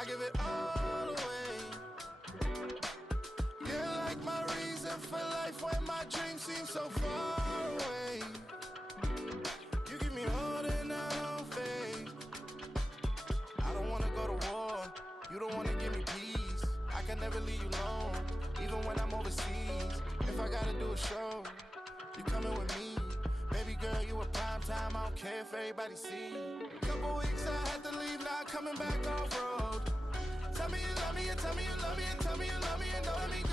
I give it all away. You're like my reason for life when my dreams seem so far away. You give me more than I don't fade. I don't wanna go to war. You don't wanna give me peace. I can never leave you alone, even when I'm overseas. If I gotta do a show, you coming with me. Baby girl, you a prime time. I don't care if everybody see. Couple weeks I had to leave, now coming back off road. Tell me you love me, and tell me you love me, and tell me you love me, and don't let me go.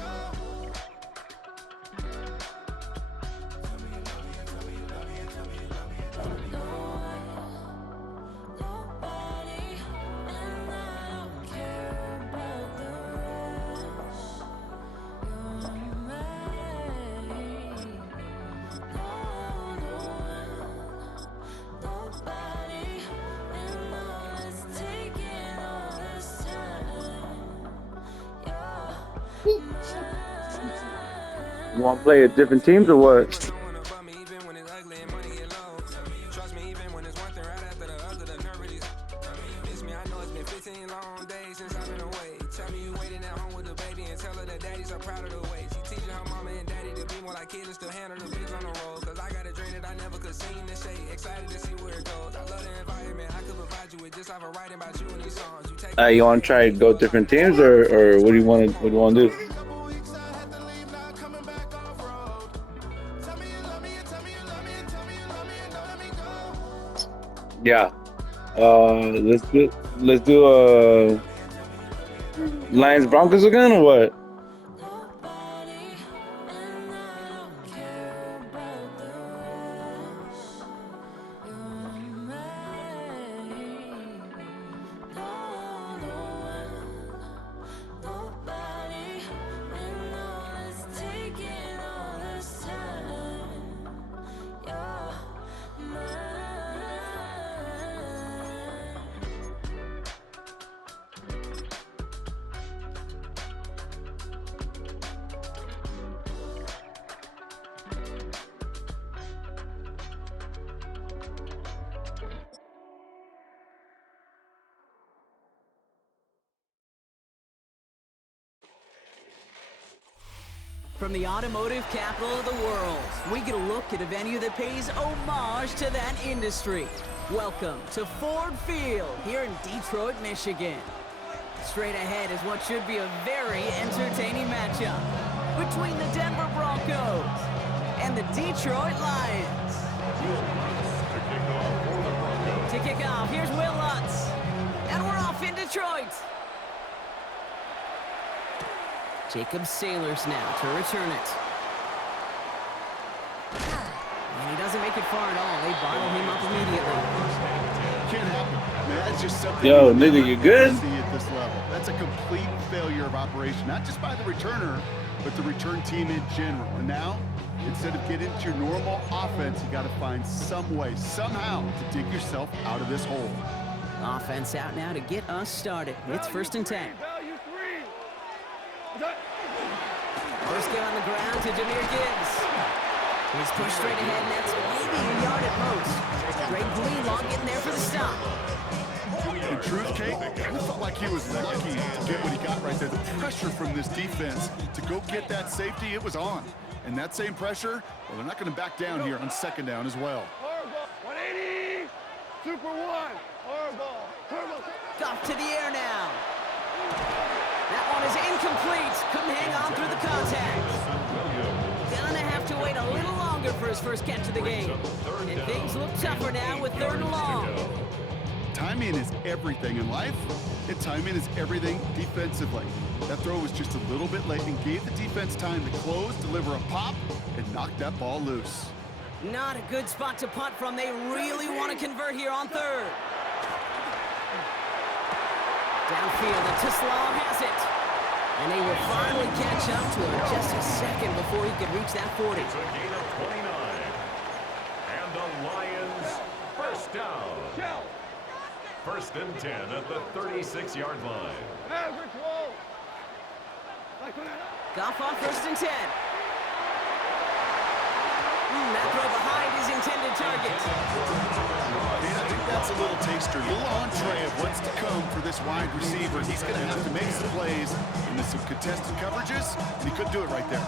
Tell me you love me, and tell me you love me, and tell me you love me, and don't let me go. Nobody, and I don't care about the rest. You're mine. No one, nobody, and all it's taking all this time. You're You want to play at different teams or what? You want to try to go different teams or what do you want to do? Yeah. Let's do Lions Broncos again or what? nobody, and I don't care about the rest. You're mine. No one, nobody, and all it's taking all this time. You're mine. From the automotive capital of the world, we get a look at a venue that pays homage to that industry. Welcome to Ford Field here in Detroit, Michigan. Straight ahead is what should be a very entertaining matchup between the Denver Broncos and the Detroit Lions. To kick off, here's Will Lutz, and we're off in Detroit. Jacob Sailors now to return it. And he doesn't make it far at all. They bottle him up immediately. Can't happen. I mean, that's just something. Yo, nigga, you good? See at this level. That's a complete failure of operation, not just by the returner, but the return team in general. And now, instead of getting into your normal offense, you got to find some way, somehow, to dig yourself out of this hole. Offense out now to get us started. It's 1st and 10. First get on the ground to Jahmyr Gibbs. He's pushed straight ahead, and that's maybe a yard at most. Greg Greenlaw getting there for the stop. In truth, Kate, I kind of felt like he was lucky to get what he got right there. The pressure from this defense to go get that safety, it was on. And that same pressure, well, they're not going to back down here on 2nd down as well. 180, Super 1, horrible. Off to the air now. That one is incomplete. Couldn't hang on through the contact. Gonna have to wait a little longer for his first catch of the game. And things look tougher now with 3rd and long. Timing is everything in life, and timing is everything defensively. That throw was just a little bit late and gave the defense time to close, deliver a pop, and knock that ball loose. Not a good spot to punt from. They really want to convert here on 3rd. Downfield, and Tislau has it. And they will finally catch up to him just a second before he could reach that 40. It's a gain of 29. And the Lions, 1st down. 1st and 10 at the 36-yard line. Goff on 1st and 10. That throw behind his intended target. I think that's a little taster, a little entree of what's to come for this wide receiver. He's going to have to make some plays into some contested coverages, and he couldn't do it right there.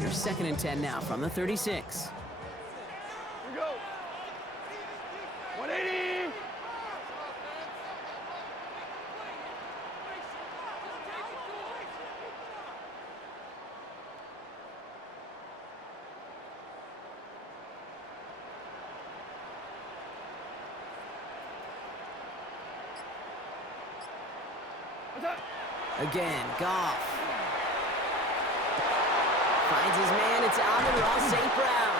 Here's 2nd and 10 now from the 36. Here we go. 180. Again, Goff. Finds his man, it's Amon-Ra St. Brown.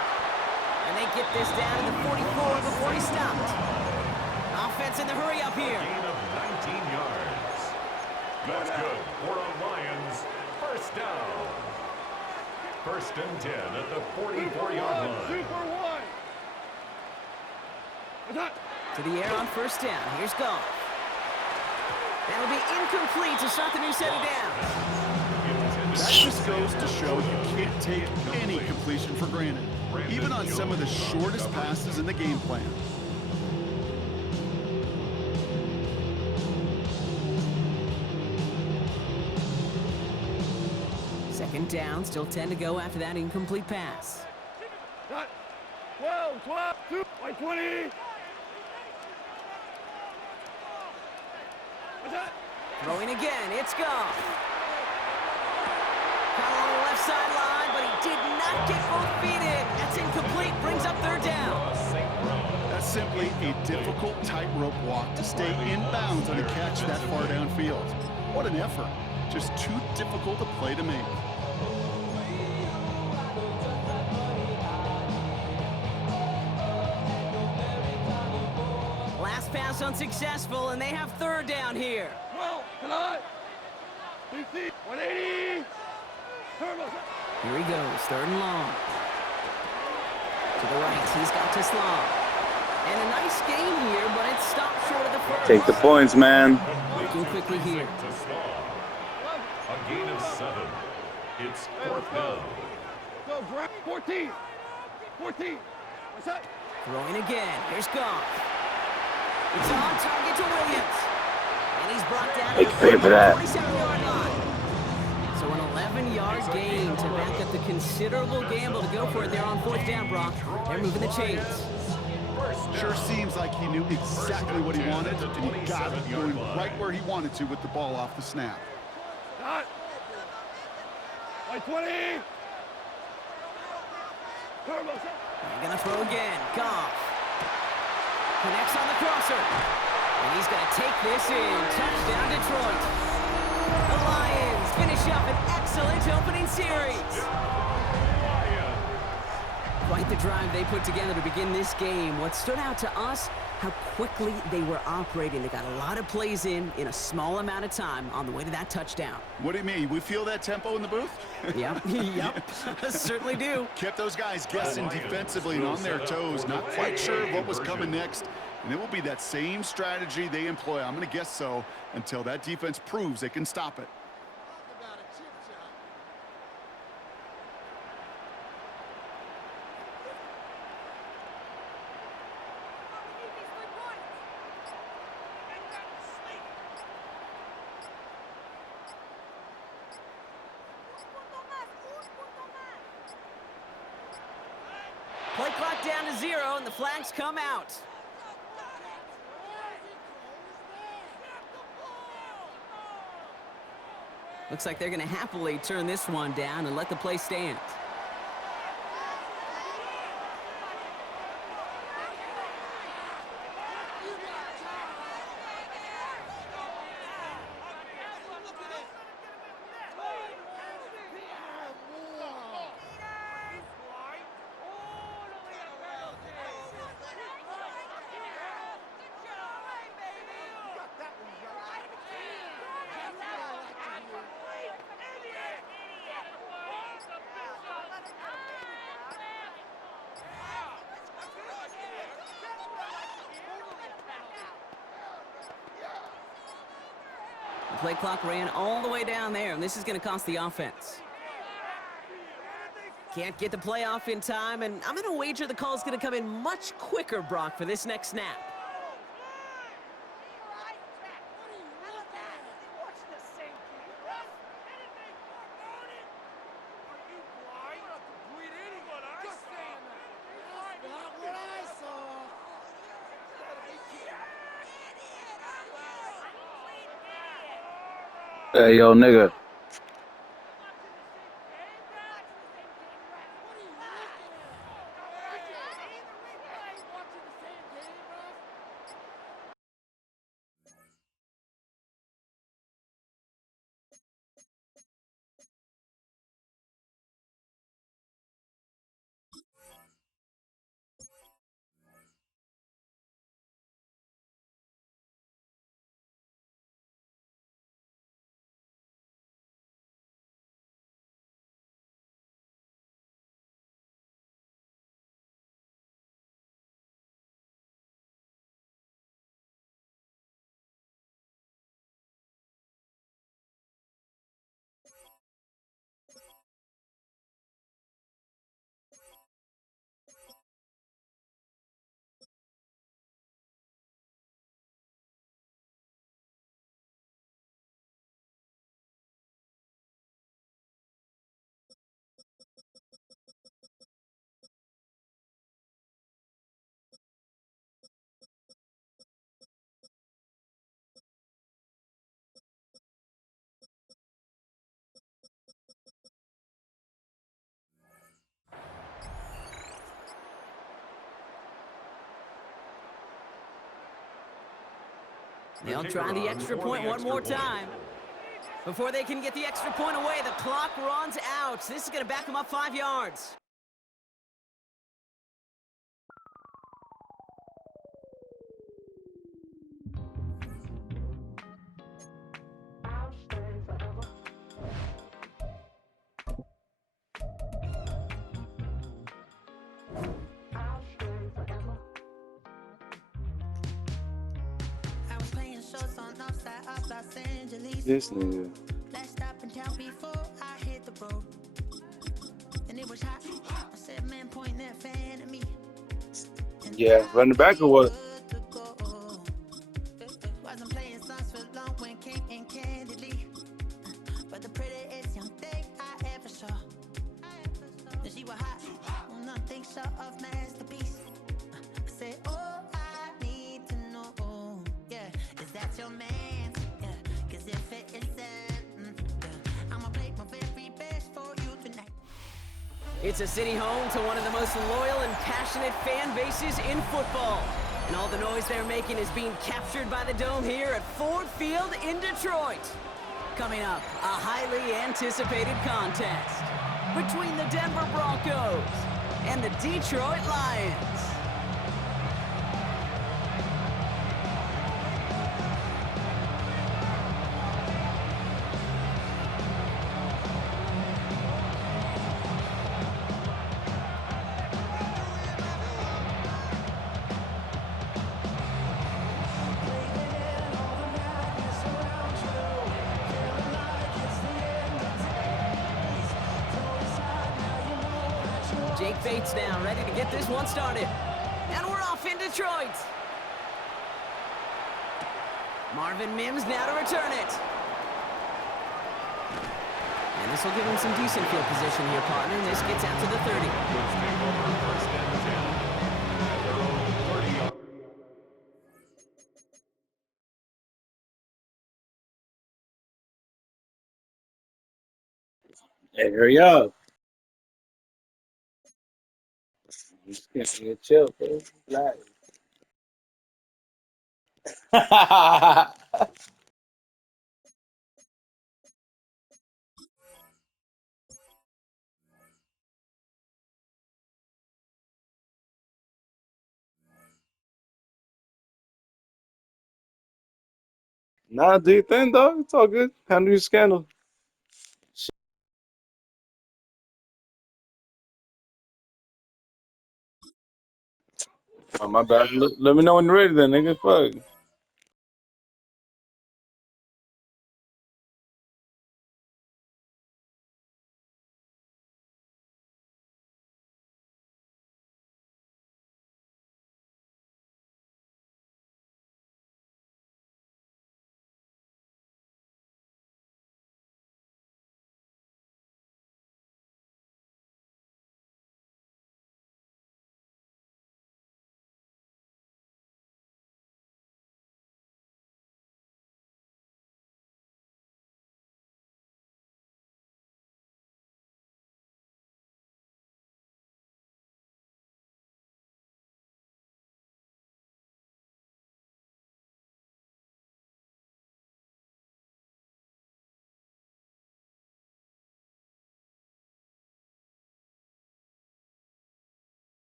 And they get this down to the 44 before he stopped. Offense in the hurry up here. Gain of 19 yards. That's good for a Lions first down. 1st and 10 at the 44-yard line. Super one. To the air on 1st down. Here's Goff. That'll be incomplete to start the new set of downs. That just goes to show you can't take any completion for granted, even on some of the shortest passes in the game plan. Second down, still 10 to go after that incomplete pass. 12, 2, 20. Throwing again, it's Goff. Caught on the left sideline, but he did not get both feet in. That's incomplete, brings up 3rd down. That's simply a difficult tightrope walk to stay in bounds on a catch that far downfield. What an effort. Just too difficult a play to make. Last pass unsuccessful, and they have 3rd down here. 12, tonight. 180. Here he goes, 3rd and long. To the right, he's got to Sloan. And a nice game here, but it's stopped short of the 1st. Take the points, man. Working quickly here. To Slaw. A gain of 7. It's 4th down. Go, Brad. 14. 14. What's that? Throwing again, here's Goff. It's on target to Williams. And he's brought down to Make pay for that. 47-yard line. So an 11-yard gain to back up the considerable gamble to go for it there on 4th down, Brock. They're moving the chains. Sure seems like he knew exactly what he wanted, and he got it going right where he wanted to with the ball off the snap. Not. 20. They're going to throw again. Goff. Connects on the crosser. And he's going to take this in. Touchdown, Detroit. The Lions finish up an excellent opening series. Quite the drive they put together to begin this game. What stood out to us, how quickly they were operating. They got a lot of plays in a small amount of time on the way to that touchdown. What do you mean? We feel that tempo in the booth? Yep, yep, certainly do. Kept those guys guessing defensively and on their toes, not quite sure what was coming next. And it will be that same strategy they employ, I'm going to guess so, until that defense proves they can stop it. Play clock down to 0, and the flags come out. Looks like they're going to happily turn this one down and let the play stand. Play clock ran all the way down there, and this is going to cost the offense. Can't get the playoff in time, and I'm going to wager the call's going to come in much quicker, Brock, for this next snap. Hey, yo, nigga. They'll try the extra point one more time. Before they can get the extra point away, the clock runs out. This is going to back them up 5 yards. This nigga. Last stop in town before I hit the road. And it was hot. I said, man, point that fan at me. Yeah, running back or what? Wasn't playing songs for long when came in candidly. But the prettiest young thing I ever saw. And she was hot. Well, nothing short of masterpiece. I said, oh, I need to know. Yeah, is that your man? Yeah, cause if it isn't, I'ma play my very best for you tonight. It's a city home to one of the most loyal and passionate fan bases in football. And all the noise they're making is being captured by the Dome here at Ford Field in Detroit. Coming up, a highly anticipated contest between the Denver Broncos and the Detroit Lions. Jake Bates now, ready to get this one started. And we're off in Detroit. Marvin Mims now to return it. And this will give him some decent field position here, partner. And this gets out to the 30. Hey, hurry up. Just can't chill, bro. Relax. Nah, do you think, dog? It's all good. Handle your scandal. Oh, my bad. Let me know when you're ready then, nigga. Fuck.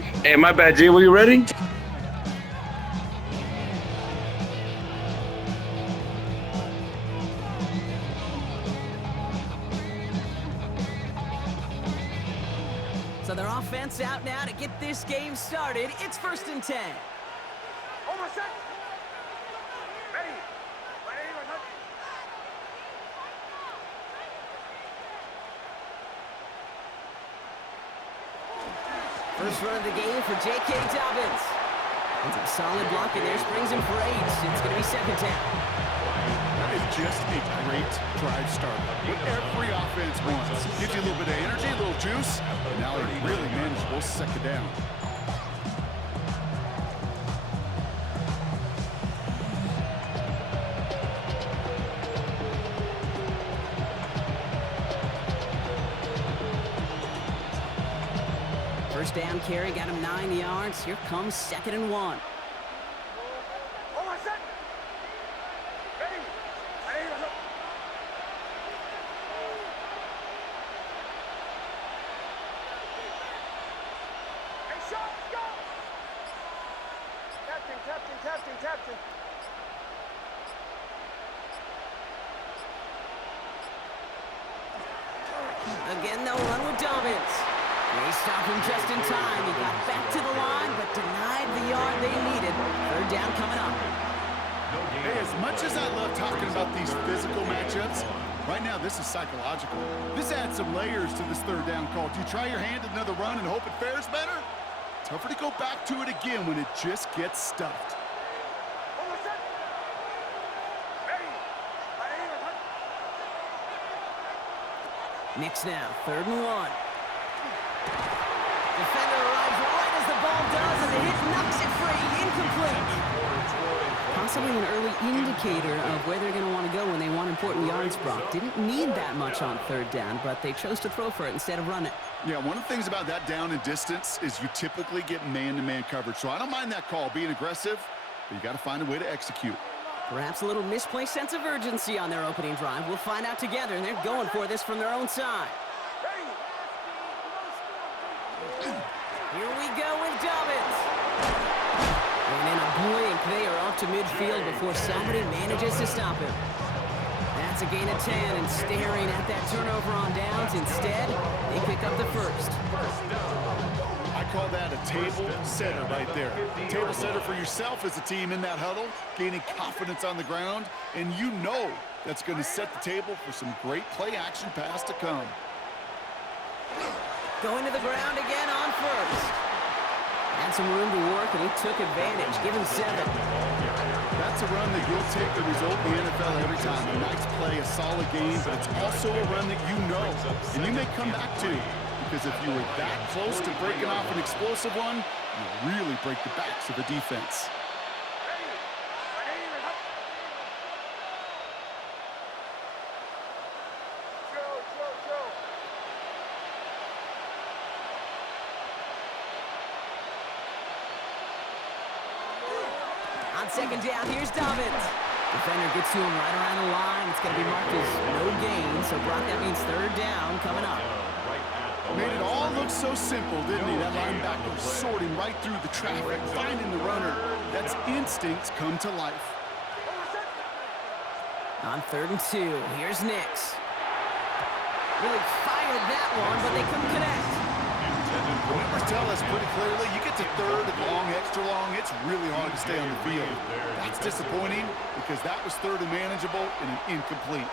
Hey, my bad, G. Were you ready? So their offense out now to get this game started. It's 1st and 10. Almost set. Ready. First run of the game for J.K. Dobbins. And some solid blocking there. Springs him for 8. It's going to be 2nd down. That is just a great drive start. What every offense wants. Gives you a little bit of energy, a little juice, and now he really manageable 2nd down. First down carry got him 9 yards. Here comes 2nd and 1. Almost set. Ready. Hey, shot, go. Captain. Again, they'll run with Dobbins. They stopped him just in time. He got back to the line, but denied the yard they needed. 3rd down coming up. Hey, as much as I love talking about these physical matchups, right now this is psychological. This adds some layers to this 3rd down call. Do you try your hand at another run and hope it fares better? Tougher to go back to it again when it just gets stuffed. Almost set. Ready. Knicks now, 3rd and 1. Defender arrives right as the ball does, and the hit knocks it free. Incomplete. Possibly an early indicator of where they're going to want to go when they want important yards, Brock. Didn't need that much on 3rd down, but they chose to throw for it instead of run it. Yeah, one of the things about that down and distance is you typically get man-to-man coverage. So I don't mind that call being aggressive, but you got to find a way to execute. Perhaps a little misplaced sense of urgency on their opening drive. We'll find out together, and they're going for this from their own side. Here we go with Dobbins. And in a blink, they are off to midfield before somebody manages to stop him. That's a gain of 10, and staring at that turnover on downs. Instead, they pick up the 1st. I call that a table setter right there. Table setter for yourself as a team in that huddle, gaining confidence on the ground, and you know that's going to set the table for some great play-action pass to come. Going to the ground again on 1st. Had some room to work, and he took advantage. Give him 7. That's a run that you'll take the result in the NFL every time. A nice play, a solid game, but it's also a run that you know, and you may come back to. Because if you were that close to breaking off an explosive one, you really break the backs of the defense. On 2nd down, here's Dobbins. Defender gets to him right around the line. It's going to be marked as no gain, so Brock, that means 3rd down coming up. Made it all look so simple, didn't he? That linebacker sorting right through the traffic, finding the runner. That's instincts come to life. On 3rd and 2, here's Nix. Really fired that one, but they couldn't connect. The numbers tell us pretty clearly, you get to 3rd and long, extra long, it's really hard to stay on the field. That's disappointing because that was 3rd and manageable and an incomplete.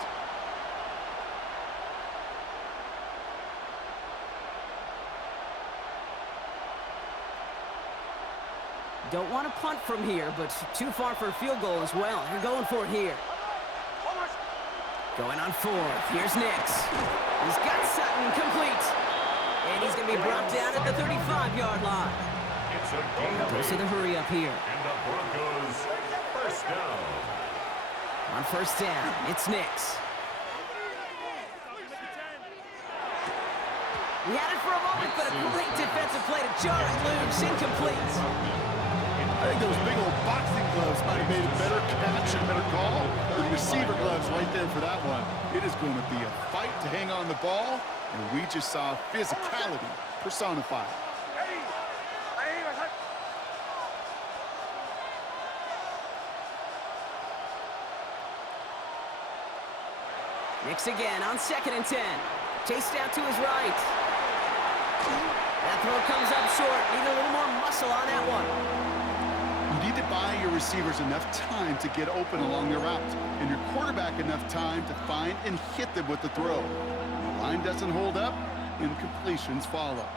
Don't want to punt from here, but too far for a field goal as well. They're going for it here. Going on 4th. Here's Nix. He's got Sutton complete. And he's going to be brought down at the 35-yard line. Goes to the hurry up here. And the Broncos, 1st down. On 1st down, it's Nix. We had it for a moment, but a great defensive play to jar it loose. Incomplete. I think those big old boxing gloves might have made a better catch and a better call. The receiver gloves right there for that one. It is going to be a fight to hang on the ball, and we just saw physicality personified. Mix again on 2nd and 10. Chased out to his right. That throw comes up short. Need a little more muscle on that one. You need to buy your receivers enough time to get open along their route, and your quarterback enough time to find and hit them with the throw. The line doesn't hold up, incompletions follow.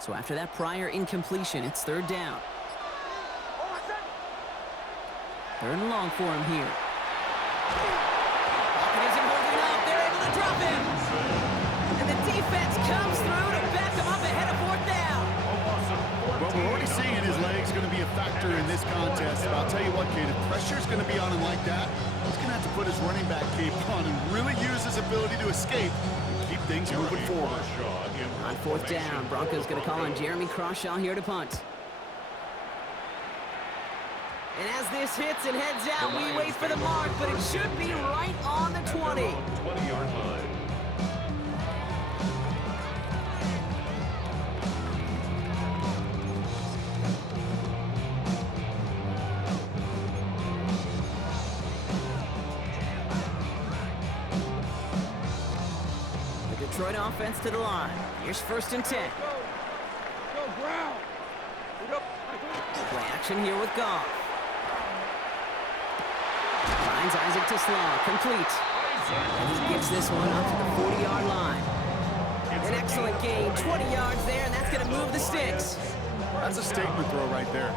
So after that prior incompletion, it's 3rd down. 3rd and long for him here. Pocket isn't holding up. They're able to drop him. And the defense comes through to back him up ahead of 4th down. Well, we're already seeing his leg's going to be a factor in this contest. But I'll tell you what, Kate, if pressure's going to be on him like that, he's going to have to put his running back cape on and really use his ability to escape and keep things moving forward. On 4th down, Broncos going to call on Jeremy Crawshaw here to punt. And as this hits and heads out, we wait for the mark, but it should be right on the 20. 20-yard line. The Detroit offense to the line. Here's 1st and 10. Go ground. Play action here with Goff. Finds Isaac to Slaw, complete. And he gets this one up to the 40-yard line. An excellent gain, 20 yards there, and that's going to move the sticks. That's a statement throw right there.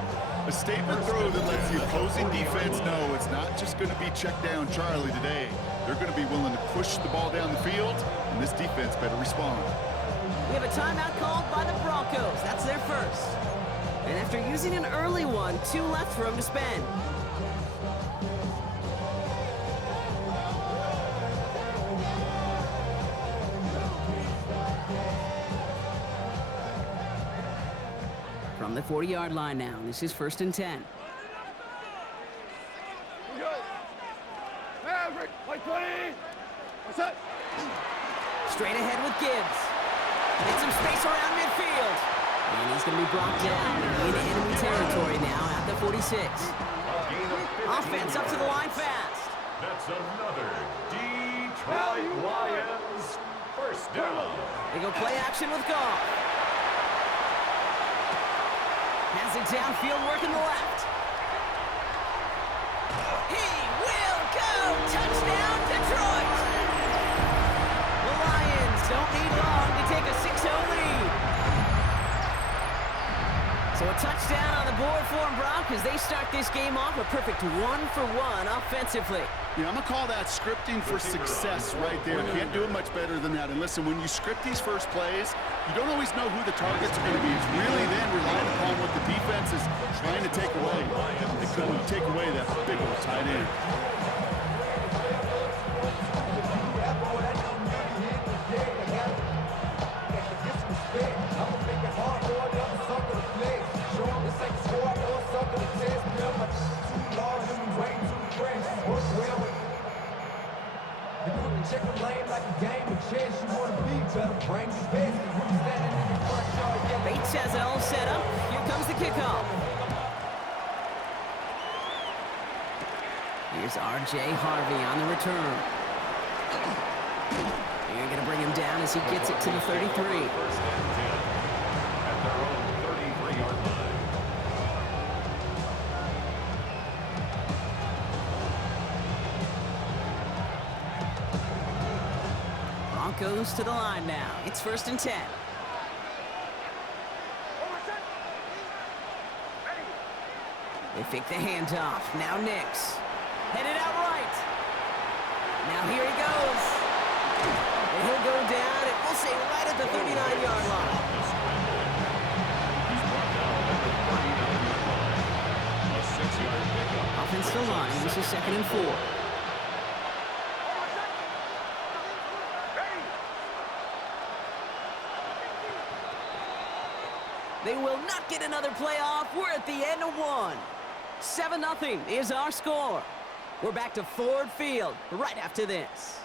A statement throw that lets the opposing defense know it's not just going to be check down Charlie today. They're going to be willing to push the ball down the field, and this defense better respond. We have a timeout called by the Broncos. That's their first. And after using an early one, 2 left for him to spend. From the 40-yard line now, this is 1st and 10. Maverick, like 20. What's that? Straight ahead with Gibbs. Get some space around midfield. And he's going to be brought down into enemy territory now at the 46. Offense up to the line fast. That's another Detroit Lions 1st down. They go play action with Goff. Has it downfield, working the left. He will go! Touchdown, Detroit! The Lions don't need long to take a 6-0 lead. So a touchdown on the board for them, Brock, as they start this game off a perfect 1-for-1 offensively. Yeah, I'm going to call that scripting for success right there. Can't do it much better than that. And listen, when you script these first plays, you don't always know who the targets are going to be. It's really then relying upon what the defense is trying to take away. They couldn't take away that big old tight end. Check the lane like a game of chess. You want to be better, bring your best. When you standing in the front yard, yeah. Bates has it all set up. Here comes the kickoff. Here's R.J. Harvey on the return. You're going to bring him down as he gets it to the 33. 1st and 10 at their own 33-yard line. Broncos to the line now. It's 1st and 10. They fake the handoff. Now Nix. Headed out right. Now here he goes. And he'll go down, and we'll say right at the 39-yard line. He's brought down at the 39-yard line. A 6-yard pickup. Offense to line. This is 2nd and 4. They will not get another play off. We're at the end of 1. 7-0 is our score. We're back to Ford Field right after this.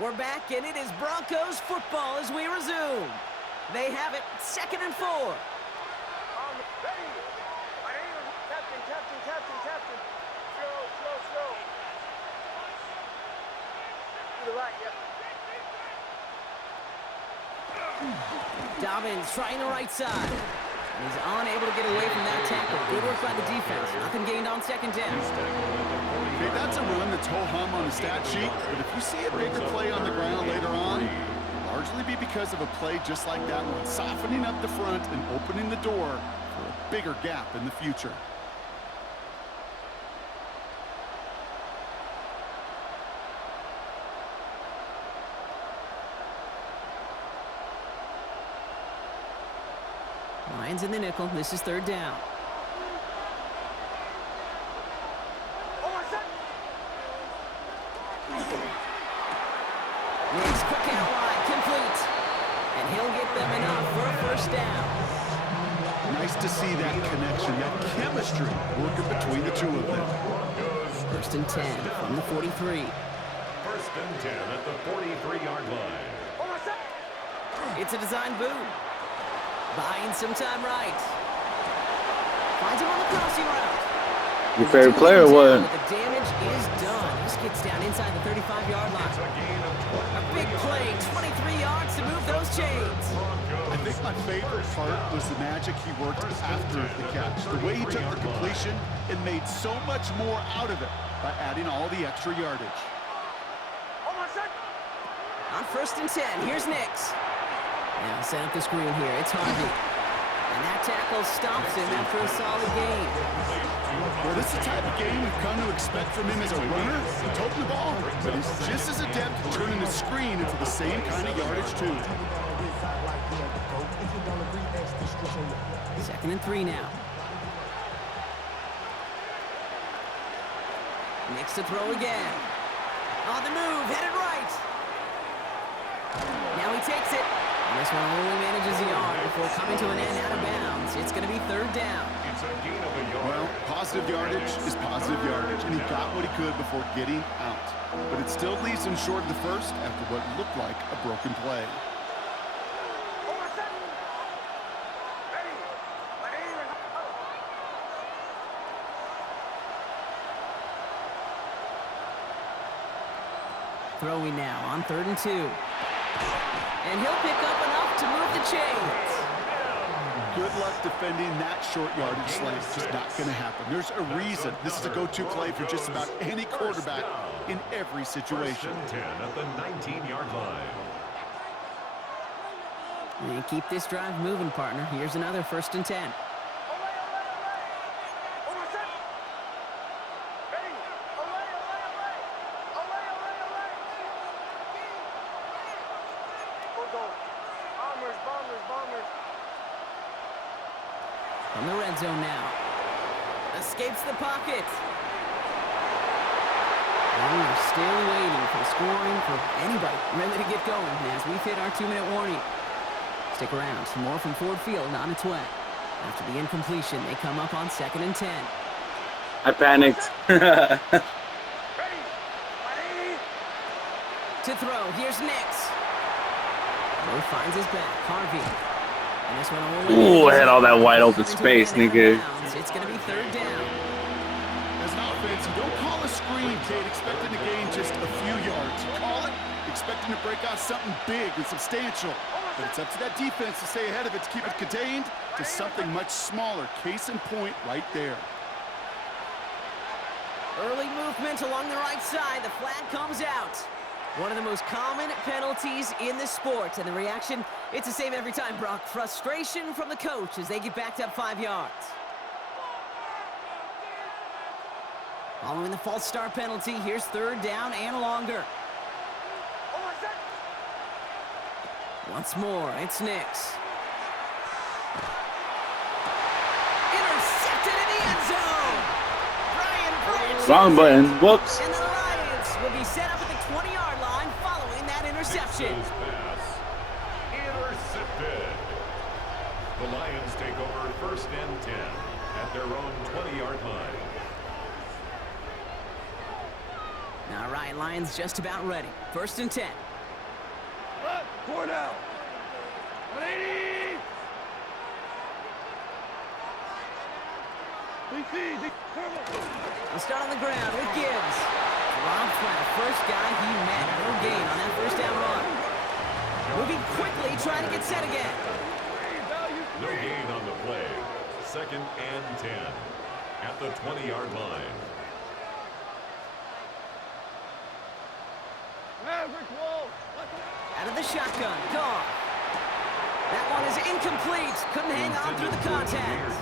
We're back, and it is Broncos football as we resume. They have it, 2nd and 4. Captain. Slow. To the right, yep. Dobbins trying the right side. He's unable to get away from that tackle. Good work by the defense. Nothing gained on 2nd down. Okay, that's a run that's ho-hum on the stat sheet, but if you see a bigger play on the ground later on, it'll largely be because of a play just like that one, softening up the front and opening the door for a bigger gap in the future. Lions in the nickel. This is 3rd down. Next quick outline, complete. And he'll get them enough for a 1st down. Nice to see that connection, that chemistry working between the two of them. 1st and 10 from the 43. 1st and 10 at the 43-yard line. It's a design boot. Buying some time right. Finds him on the crossing route. Your favorite player was. The damage is done. This gets down inside the 35-yard line. A big play, 23 yards to move those chains. I think my favorite part was the magic he worked after the catch. The way he took the completion and made so much more out of it by adding all the extra yardage. On 1st and 10, here's Nix. Now set up the screen here. It's Harvey. And that tackle stops him after a solid gain. Well, this is the type of game we've come to expect from him as a runner, toting the ball, but he's just as adept at turning the screen into the same kind of yardage, too. 2nd and 3 now. Nix to throw again. On the move, headed right. Now he takes it. And this one only manages a yard before coming to an end out of bounds. It's going to be 3rd down. It's a gain of a yard. Well, positive yardage is positive yardage, and he got what he could before getting out. But it still leaves him short of the 1st after what looked like a broken play. Throwing now on 3rd and 2. And he'll pick up enough to move the chains. Good luck defending that short yardage slant. It's just not going to happen. There's a reason this is a go-to play for just about any quarterback in every situation. 1st and 10 at the 19-yard line. And keep this drive moving, partner. Here's another 1st and 10. From the red zone now. Escapes the pocket. And we are still waiting for scoring for anybody ready to get going as we've hit our 2-minute warning. Stick around for more from Ford Field on its way. After the incompletion, they come up on 2nd and 10. I panicked. To throw, here's Nix. Moore finds his back, Harvey. And this one only Ooh, I had all that wide open space, nigga. It's going to be 3rd down. As an offense, you don't call a screen, Kate, expecting to gain just a few yards. You call it expecting to break out something big and substantial. But it's up to that defense to stay ahead of it, to keep it contained to something much smaller. Case in point right there. Early movement along the right side. The flag comes out. One of the most common penalties in the sport. And the reaction, it's the same every time, Brock. Frustration from the coach as they get backed up 5 yards. Following the false start penalty, here's 3rd down and longer. Once more, it's Nix. Intercepted in the end zone. Brian Branch. Wrong button. Whoops. And the Lions will be set up at the 20-yard line following that interception. Pass. Intercepted. The Lions take over 1st and 10 at their own 20-yard line. All right, Lions just about ready. 1st and 10. Four down. 180. We'll start on the ground with Gibbs. Dropped by the first guy he met. No gain on that 1st down run. Moving quickly, trying to get set again. No gain on the play. 2nd and 10 at the 20-yard line. Out of the shotgun, Goff. That one is incomplete. Couldn't hang on through the contact.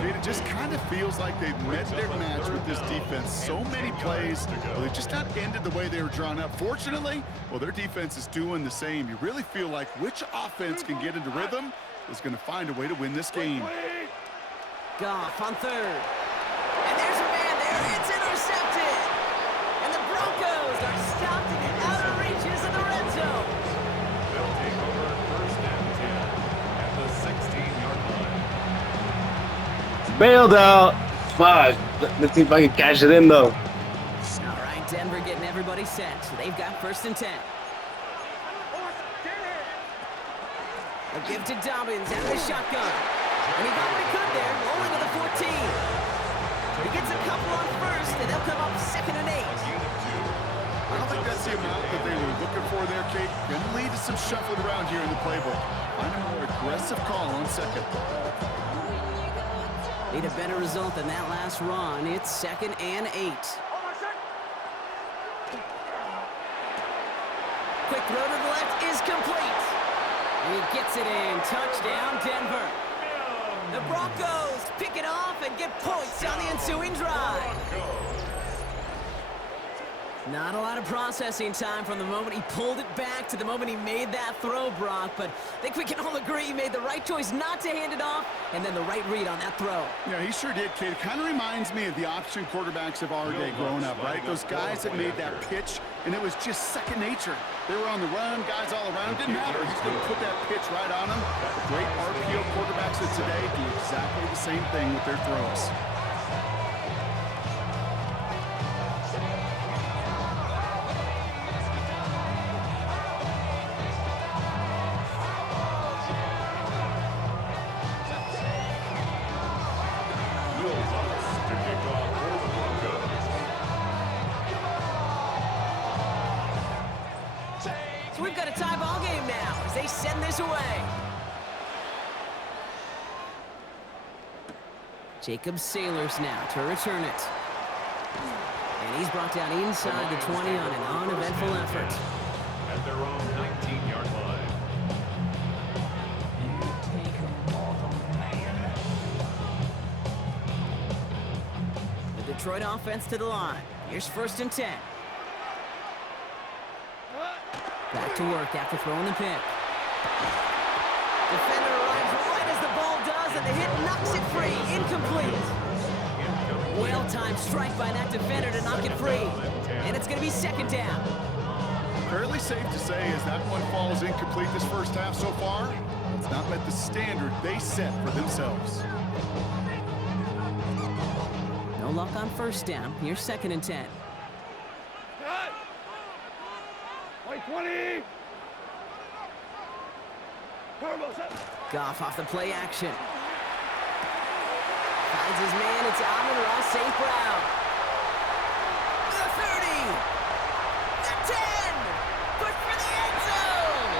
It just kind of feels like they've met their match with this defense. So many plays, well, they just not ended the way they were drawn up. Fortunately, well, their defense is doing the same. You really feel like which offense can get into rhythm is going to find a way to win this game. Goff on 3rd. And there's a man there. It's intercepted. And the Broncos are stopped to get out of reaches in the red zone. They'll take over 1st and 10 at the 16-yard line. Bailed out. Fuck. Let's see if I can cash it in, though. All right, Denver getting everybody set. So they've got 1st and 10. A give to Dobbins out of the shotgun. And he got what he could there, rolling to the 14. He gets a couple on 1st, and they'll come up 2nd and 8. I don't think that's the amount that they were looking for there, Kate. Going to lead to some shuffling around here in the playbook. Find a more aggressive call on 2nd. Need a better result than that last run. It's 2nd and 8. Quick throw to the left is complete. And he gets it in. Touchdown, Denver. The Broncos pick it off and get points on the ensuing drive. Not a lot of processing time from the moment he pulled it back to the moment he made that throw, Brock. But I think we can all agree he made the right choice not to hand it off, and then the right read on that throw. Yeah, he sure did, Kate. It kind of reminds me of the option quarterbacks of our day growing up, right? Those guys that made that pitch, and it was just second nature. They were on the run, guys all around. Didn't matter. He's going to put that pitch right on them. The great RPO quarterbacks of today do exactly the same thing with their throws. So we've got a tie ball game now as they send this away. Jacob Sailors now to return it. And he's brought down inside the 20 on an uneventful effort. At their own 19-yard line. The Detroit offense to the line. Here's 1st and 10. Back to work after throwing the pick. Defender arrives right as the ball does, and the hit knocks it free. Incomplete. Well-timed strike by that defender to knock it free. And it's going to be 2nd down. Fairly safe to say as that one falls incomplete this first half so far, it's not met the standard they set for themselves. No luck on 1st down. Here's 2nd and 10. White 20. Goff off the play action. Finds his man. It's Amon-Ra St. Brown. The 30. The 10. Push for the end zone.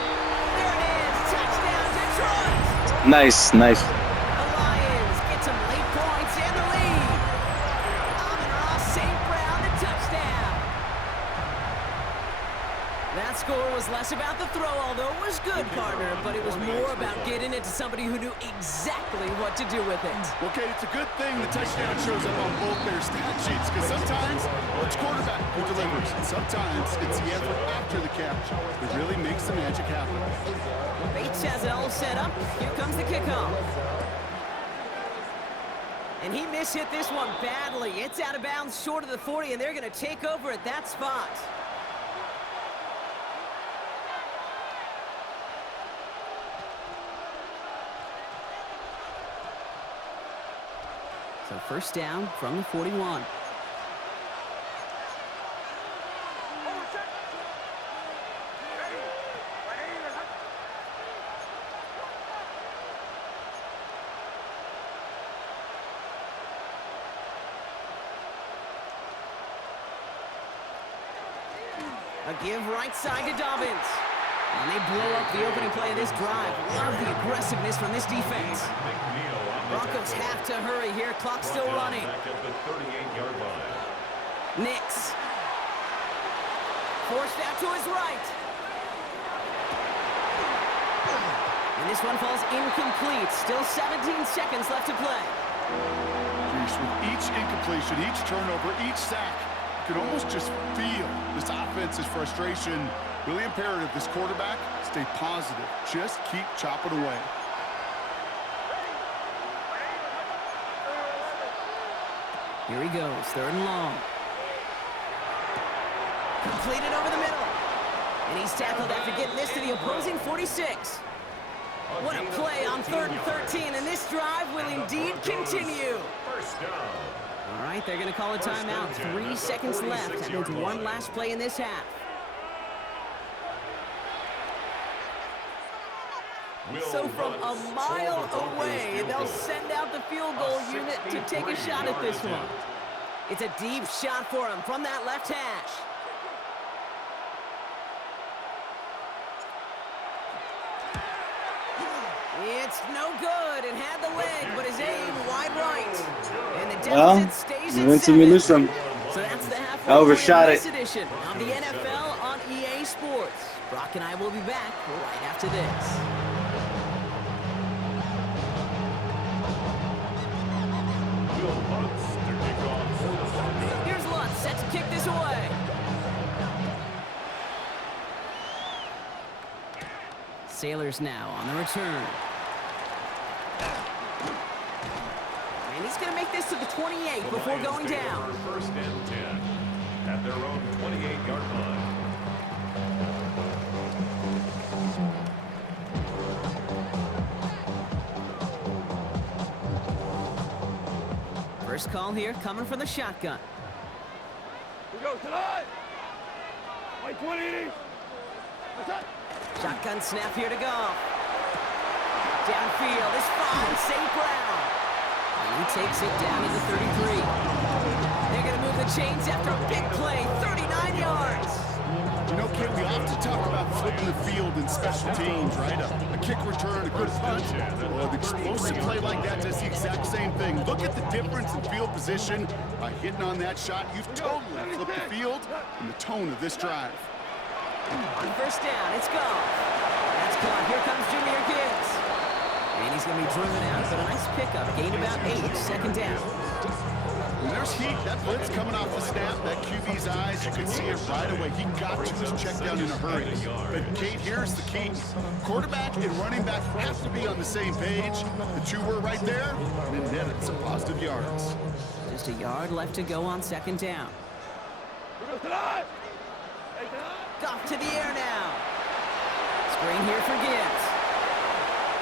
There it is. Touchdown, Detroit. Nice, nice. The Lions get some late points and the lead. Amon-Ra St. Brown, the touchdown. That's score was less about the throw, although it was good, partner, but it was more about getting it to somebody who knew exactly what to do with it. Okay, it's a good thing the touchdown shows up on both their stat sheets, because sometimes it's quarterback who delivers, and sometimes it's the effort after the catch that really makes the magic happen. Bates has it all set up. Here comes the kickoff. And he mishit this one badly. It's out of bounds short of the 40, and they're going to take over at that spot. So first down from the 41. A give right side to Dobbins. And they blow up the opening play of this drive. Love the aggressiveness from this defense. Broncos have to hurry here. Clock still running. Nix. Forced out to his right. And this one falls incomplete. Still 17 seconds left to play. With each incompletion, each turnover, each sack, you can almost just feel this offense's frustration. Really imperative this quarterback stay positive. Just keep chopping away. Here he goes, third and long. Completed over the middle. And he's tackled after getting this to the opposing 46. What a play on 3rd and 13, and this drive will indeed continue. All right, they're going to call a timeout. 3 seconds left. That means one last play in this half. So from a mile away, they'll send out the field goal unit to take a shot at this one. It's a deep shot for him from that left hash. It's no good, and had the leg, but his aim wide right. And the deficit stays at 7. So that's the halfway overshot point it. of this edition of the NFL on EA Sports. Brock and I will be back right after this. Here's Lutz set to kick this away. Sailors now on the return. And he's going to make this to the 28 before going down. First and 10 at their own 28-yard line. First call here coming from the shotgun. We go tonight. White 20. What's up? Shotgun snap here to go. Downfield is fine. St. Brown. And he takes it down to the 33. They're going to move the chains after a big play. 39 yards. You know, Kate, we often talk about flipping the field in special teams, right? A kick return, a good punch. Well, an explosive play like that does the exact same thing. Look at the difference in field position. By hitting on that shot, you've totally flipped the field and the tone of this drive. On first down, it's gone. That's caught. Here comes Jahmyr Gibbs. And he's going to be driven out, but a nice pickup. Gained about 8, second down. When there's heat, that blitz coming off the snap, that QB's eyes, you can see it right away. He got to his check down in a hurry. But, Kate, here's the key. Quarterback and running back have to be on the same page. The two were right there, and it netted some positive yards. Just a yard left to go on second down. Off to the air now. Screen here for Gibbs.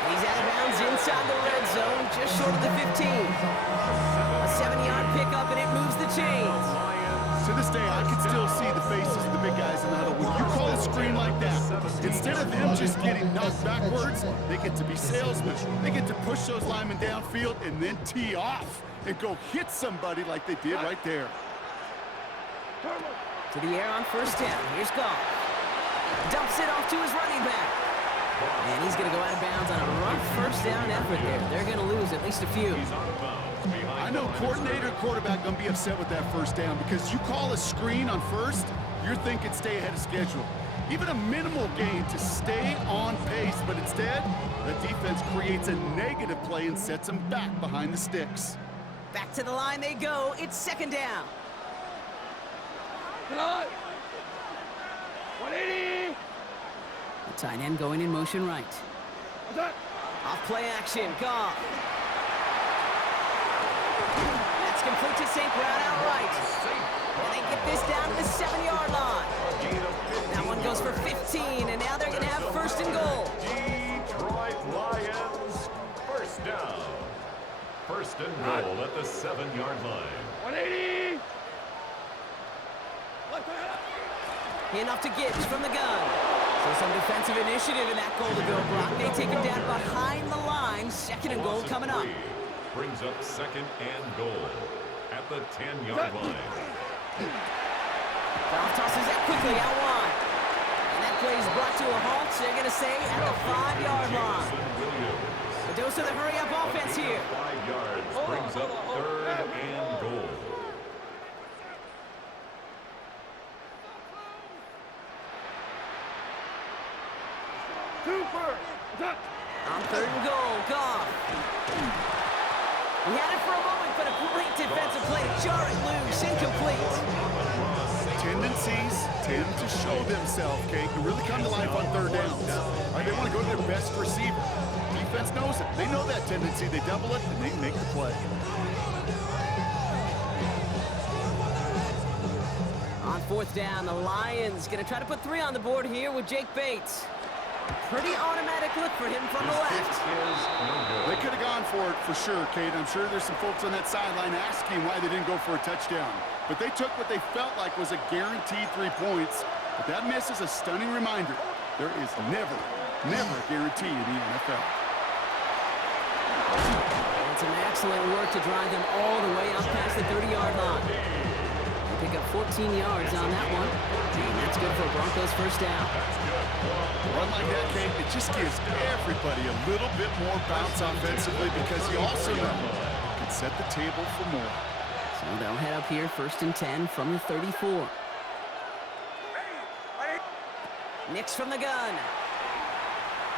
And he's out of bounds inside the red zone, just short of the 15. A 7-yard pickup, and it moves the chains. To this day, I can still see the faces of the big guys in the huddle. When you call a screen like that, instead of them just getting knocked backwards, they get to be salesmen. They get to push those linemen downfield and then tee off and go hit somebody like they did right there. To the air on first down. Here's Goff. Dumps it off to his running back. And he's going to go out of bounds on a rough first down effort there. They're going to lose at least a few. I know coordinator and quarterback going to be upset with that first down because you call a screen on first, you're thinking stay ahead of schedule. even a minimal gain to stay on pace, but instead, the defense creates a negative play and sets them back behind the sticks. Back to the line they go. It's second down. 180. The tight end going in motion right. Off play action. Goff. That's complete to St. Brown outright. And they get this down to the 7-yard line. That one goes for 15, and now they're going to have first and goal. Detroit Lions, first down. First and goal at the 7-yard line. 180. Handoff to Gibbs from the gun. So some defensive initiative in that goal to go block. They take him down behind the line. Second and goal coming up. Brings up second and goal at the 10-yard line. Goff tosses that quickly out wide. And that play is brought to a halt. So they're going to say at the 5-yard line. The dose of the hurry-up offense here. 5 yards brings up third and goal. On third and goal, Goff. He had it for a moment, but a great defensive play to jar it loose, incomplete. Tendencies tend to show themselves, Kate, to really come to life on third downs. They want to go to their best receiver. Defense knows it. They know that tendency. They double it, and they make the play. On fourth down, the Lions going to try to put 3 on the board here with Jake Bates. Pretty automatic look for him from the left. They could have gone for it for sure, Kate. I'm sure there's some folks on that sideline asking why they didn't go for a touchdown. But they took what they felt like was a guaranteed 3 points. But that miss is a stunning reminder. There is never a guarantee in the NFL. And some excellent work to drive them all the way up past the 30-yard line. They pick up 14 yards on that one. And that's good for a Broncos first down. Run like that, Kate, it just gives everybody a little bit more bounce offensively because you also know you can set the table for more. So they'll head up here, first and 10 from the 34. Nix from the gun.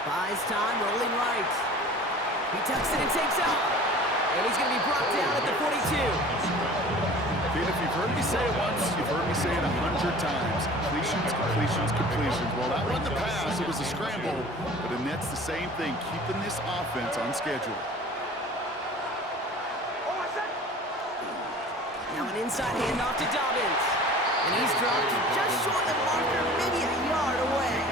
Buys time, rolling right. He tucks it and takes off. And he's going to be brought down at the 42. Kate, if you've heard me say it once, you've heard me say it 100 times. Completions, completions, completions. Well, that wasn't the pass. It was a scramble. But the net's the same thing, keeping this offense on schedule. Now an inside handoff to Dobbins. And he's dropped just short of the marker, maybe a yard away.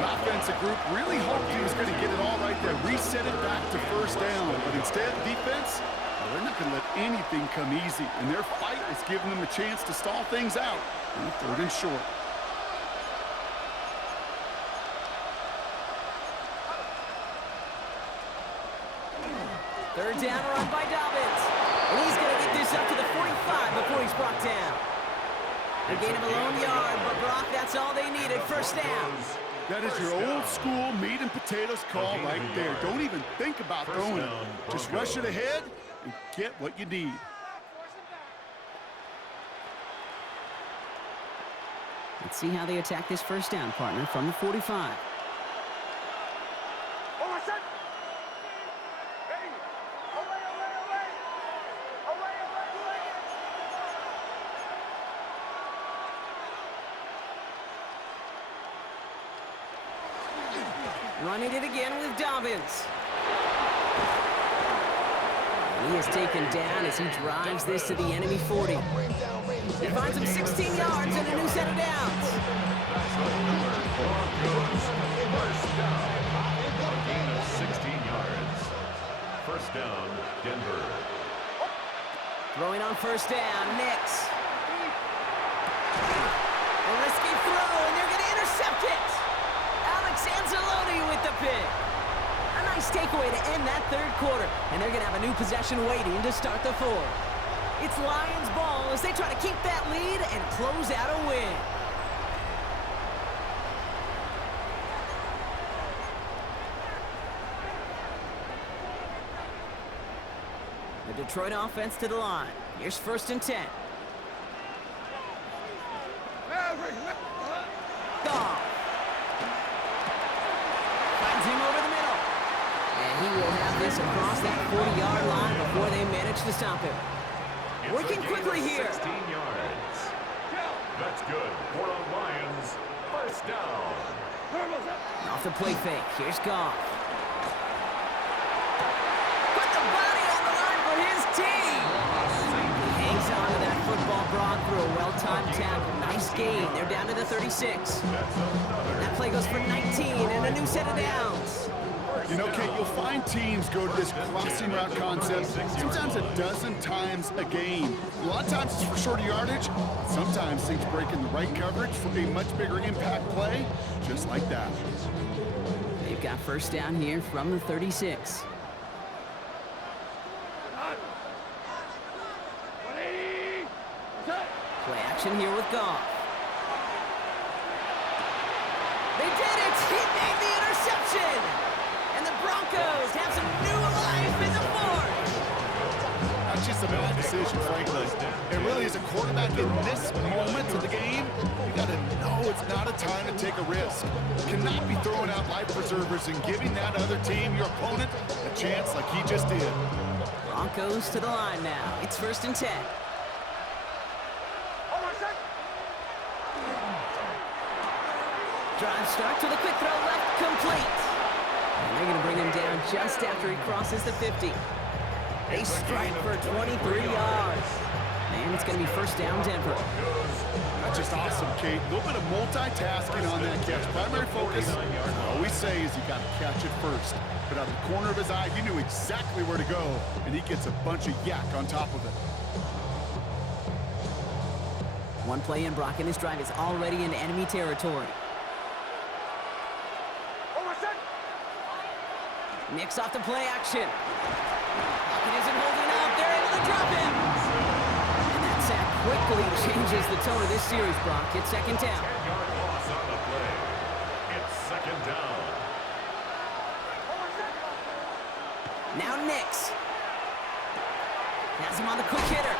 An offensive group really hoped he was going to get it all right there, reset it back to first down. But instead, defense, they're not going to let anything come easy. And their fight is giving them a chance to stall things out on third and short. Third down run by Dobbins. And he's going to get this up to the 45 before he's brought down. A gain of a lone yard, but Brock, that's all they needed. First down. That is your old school meat and potatoes call right there. Don't even think about throwing it. Just rush it ahead and get what you need. Let's see how they attack this first down, partner, from the 45. Running it again with Dobbins. And he is taken down as he drives this to the enemy 40. He finds him 16 yards and a new set of downs. First down. A gain of 16 yards. First down, Denver. Throwing on first down, Nix. A risky throw, and they're going to intercept it. Anzalone with the pick. A nice takeaway to end that third quarter. And they're going to have a new possession waiting to start the fourth. It's Lions ball as they try to keep that lead and close out a win. The Detroit offense to the line. Here's first and 10. managed to stop him. It's Working a gain quickly of here. 16 yards. That's good for the Lions. First down. Off the play fake. Here's Goff. Put the body on the line for his team. He hangs on to that football, Brock, through a well-timed tackle. Nice gain. They're down to the 36. That play goes for 19 and a new set of downs. You know, Kate, you'll find teams go to this crossing route concept sometimes a dozen times a game. A lot of times it's for shorter yardage. Sometimes things break in the right coverage for a much bigger impact play, just like that. They've got first down here from the 36. Play action here with Goff. They did it! He made the interception! And the Broncos have some new life in the fourth! That's just a bad decision, frankly. It really is a quarterback in this moment of the game. You got to know it's not a time to take a risk. Cannot be throwing out life preservers and giving that other team, your opponent, a chance like he just did. Broncos to the line now. It's 1st and 10. Drive start to the quick throw left, complete. And they're going to bring him down just after he crosses the 50. They strike for 23 yards. And it's going to be first down, Denver. That's just awesome, Kate. A little bit of multitasking on that catch. Primary focus, I always say, is you got to catch it first. But out of the corner of his eye, he knew exactly where to go, and he gets a bunch of yak on top of it. One play in, Brock, and this drive is already in enemy territory. Mix off the play action. Pocket isn't holding up. They're able to drop him. And that sack quickly changes the tone of this series, Brock. It's 2nd down. 10-yard loss on the play. It's 2nd down. Now Nix. Has him on the quick hitter.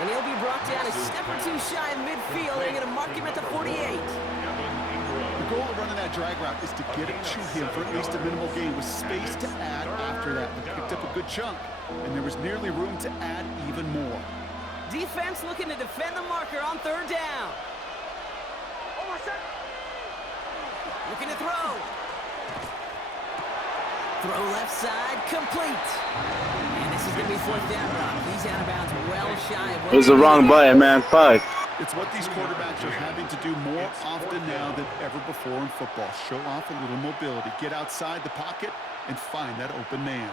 And he'll be brought down a step or two shy of midfield. They're going to mark him at the 48. The goal of running that drag route is to get it to him for at least a minimal gain with space to add after that. They picked up a good chunk, and there was nearly room to add even more. Defense looking to defend the marker on 3rd down. Looking to throw. Throw left side, complete. And this is going to be 4th down, Brock. He's out of bounds well shy of It was the wrong button, man. Fuck. It's what these quarterbacks are having to do more often now than ever before in football. Show off a little mobility. Get outside the pocket and find that open man.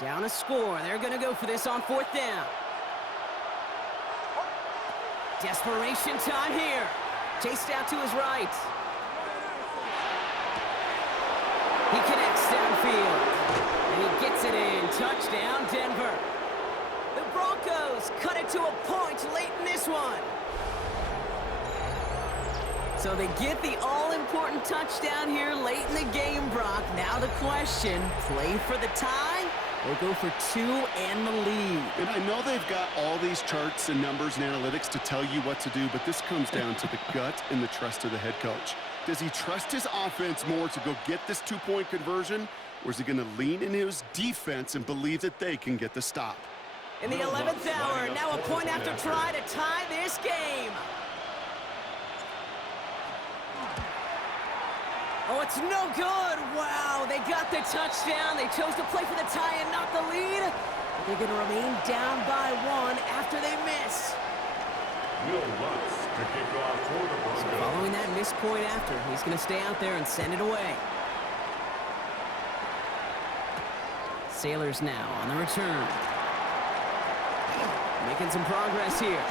Down a score. They're going to go for this on 4th down. Desperation time here. Chased out to his right. He connects downfield. And he gets it in. Touchdown, Denver. The Broncos cut it to a point late in this one. So they get the all-important touchdown here late in the game, Brock. Now the question, play for the tie or go for 2 and the lead? And I know they've got all these charts and numbers and analytics to tell you what to do, but this comes down to the gut and the trust of the head coach. Does he trust his offense more to go get this 2-point conversion, or is he going to lean into his defense and believe that they can get the stop? In the 11th hour, now a point after try to tie this game. Oh, it's no good. Wow, they got the touchdown. They chose to play for the tie and not the lead. But they're going to remain down by 1 after they miss. Will Lutz to kick off for the Broncos. So following that missed point after, he's going to stay out there and send it away. Sailors now on the return. Making some progress here.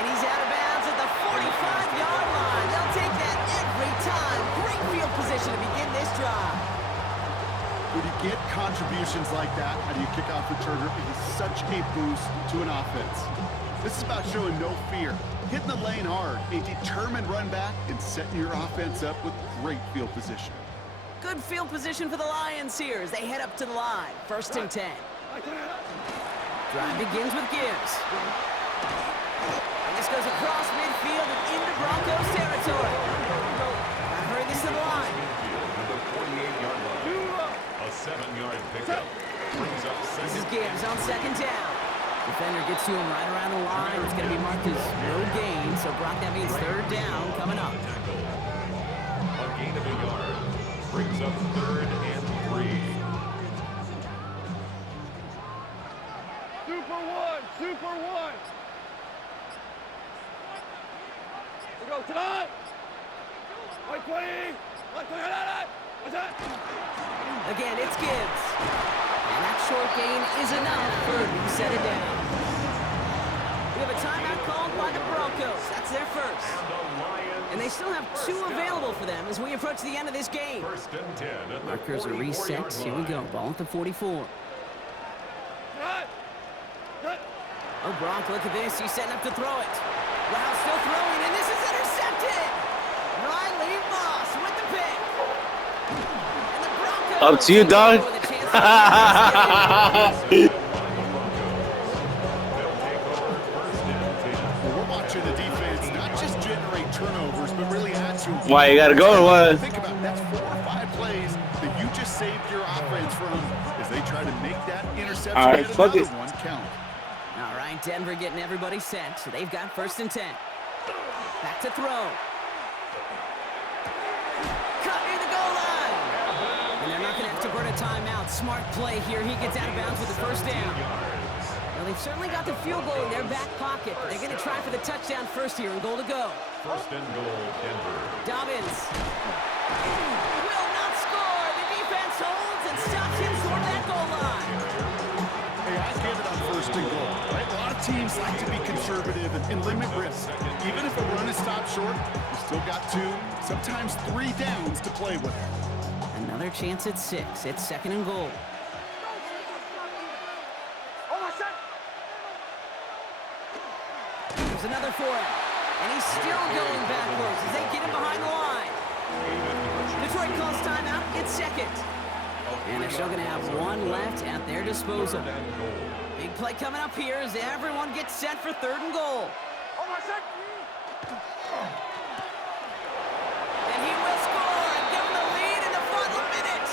And he's out of bounds at the 45-yard line. They'll take that every time. Great field position to begin this drive. When you get contributions like that, how do you kick off returner? It is such a boost to an offense. This is about showing no fear, hitting the lane hard, a determined run back, and setting your offense up with great field position. Good field position for the Lions here as they head up to the line. 1st and 10. Drive begins with Gibbs. And this goes across midfield and into Broncos territory. I heard this to the line. To the 48-yard line. A 7-yard pickup. Brings up This is second. Gibbs on second down. Defender gets to him right around the line. It's going to be marked as no gain. So, Brock, that means third down coming up. A gain of a yard. Brings up 3rd and 3. Super one, super one. We go tonight. 120. 120. What's that? Again, it's Gibbs. And that short gain is enough for him to set it down. We have a timeout called by the Broncos. That's their first. And the Lions. And they still have 2 available for them as we approach the end of this game. 1st and 10 at the Markers are 44-yard reset. Here we go. line. Ball at the 44. Tonight. Oh, Brock, look at this. He's setting up to throw it. Wow, still throwing, and this is intercepted. Riley Moss with the pick. And the Broncos Up to you, dog. with a chance to They'll take over 1st and 10. Well, we're watching the defense not just generate turnovers, but really add to them. Why, you gotta go or what? Think about it. That's 4 or 5 plays that you just saved your offense from as they try to make that interception All right, and fuck another it. one count. All right, Denver getting everybody set. So they've got 1st and 10. Back to throw. Cut near the goal line. And they're not going to have to burn a timeout. Smart play here. He gets out of bounds with the 1st down. Well, they've certainly got the field goal in their back pocket, but they're going to try for the touchdown first here and goal to go. 1st and goal, Denver. Dobbins will not score. The defense holds and stops him short of that goal line. Hey, I get it on 1st and goal, right? A lot of teams like to be conservative and limit risk. Even if a run is stopped short, you still got 2, sometimes 3 downs to play with. Another chance at 6. It's 2nd and goal. There's another for him. And he's still going backwards as they get him behind the line. Detroit calls timeout. It's 2nd. And they're still going to have 1 left at their disposal. Big play coming up here as everyone gets set for 3rd and goal. And he will score and give them the lead in the final minute.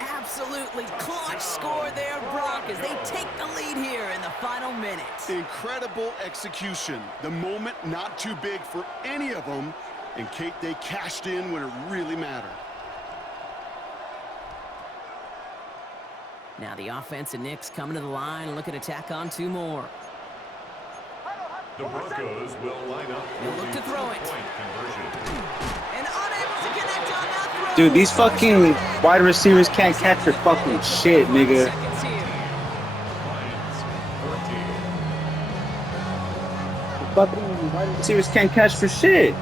Absolutely clutch score there, Brock, as they take the lead here in the final minute. Incredible execution. The moment not too big for any of them. And Kate, they cashed in when it really mattered. Now the offense and Knicks coming to the line and looking to tack on 2 more. The Broncos will line up They'll for look the to throw it. 2-point conversion. And unable to connect on that throw. Dude, these fucking wide receivers can't catch for fucking shit, nigga. Seconds here. Lions 14. Fucking wide receivers can't catch for shit. Will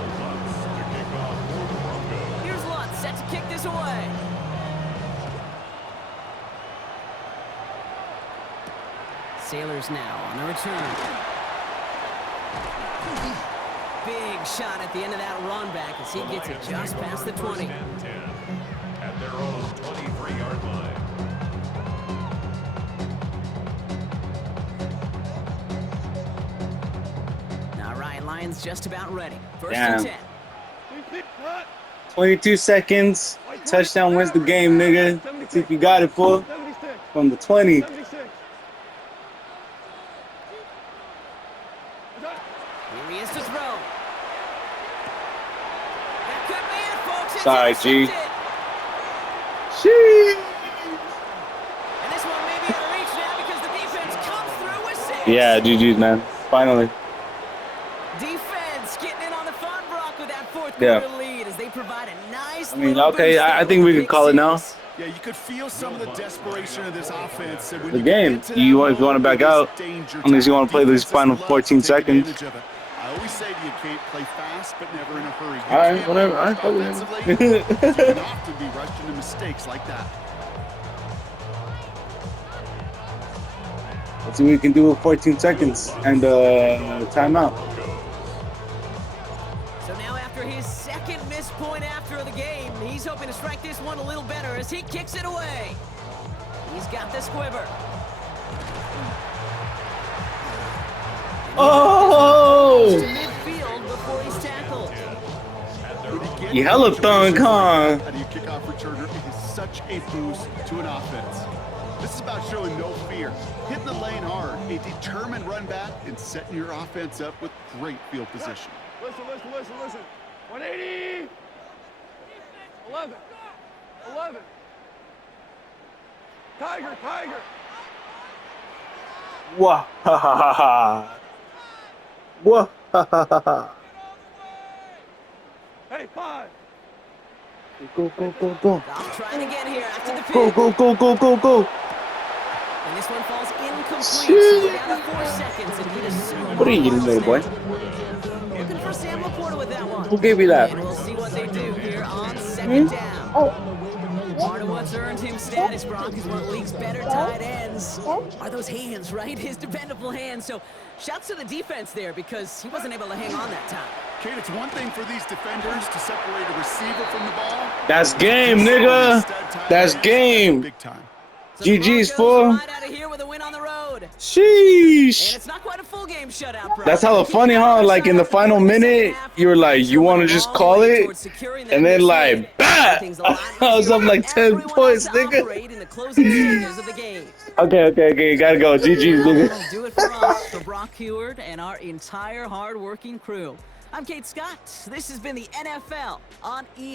Lutz to kick off for the Broncos. Here's Lutz set to kick this away. Sailors now on the return. Big shot at the end of that run back as he gets it just past the 20. 1st and 10 at their own 23-yard line. All right, Lions just about ready. 1st Damn. and 10. 22 seconds. Touchdown wins the game, nigga. See if you got it, fool. 76. From the 20. 76. Here he is to throw. That could be it, folks. It's Sorry, G. intercepted. Sheesh. And this one may be out of reach now because the defense comes through with 6. Yeah, GG's, man. Finally. Defense getting in on the fun, Brock, with that 4th Yeah. quarter lead as they provide a nice I mean, little okay, boost I there think with we the can call it now. six. Yeah, you could feel some of the desperation of this offense. And when The you game. get to that You want- if you wanna moment, back out, it's danger unless you time. wanna play these Defenses final love 14 to take seconds. advantage of it. I always say to you, Kate, play fast, but never in a hurry. You All right, can't whatever. rush All right, fuck with offensively. it. You can often be rushed into mistakes like that. Let's see what we can do with 14 seconds and timeout. So now after his 2nd missed point after the game, he's hoping to strike this one a little better as he kicks it away. He's got the squibber. Oh! To midfield before he's tackled. You hella thunk, huh? How do you kick off returner? It is such a boost to an offense. This is about showing no fear, hitting the lane hard, a determined run back, and setting your offense up with great field position. Listen. 180. 11. Tiger. Wah ha ha ha ha. Wah ha ha ha ha. Hey, 5. Go. Off trying again here after the Go. And this one falls incomplete. Shit. So we're down to 4 seconds, and he'd assume What are you eating, the little boy? snap. Looking for Sam Laporta with that one. Who gave you that? And we'll see what they do here on second down. Part of what's earned him status, Brock, is one of the league's better tight ends. Are those hands, right? His dependable hands. So shouts to the defense there because he wasn't able to hang on that time. Kate, it's one thing for these defenders to separate a receiver from the ball. That's game, nigga. That's game. Big time. So the GG's Broncos for. ride out of here with a win on the road. And Sheesh. it's not quite a full game shutout, Brock. That's hella funny, huh? Like in the final minute, you were like, you want to just call it? And then like, bah! I was up like 10 points, nigga. Okay. Gotta go. GG's, nigga. Do it for us, for Brock Heward and our entire hard-working crew. I'm Kate Scott. This has been the NFL on EA.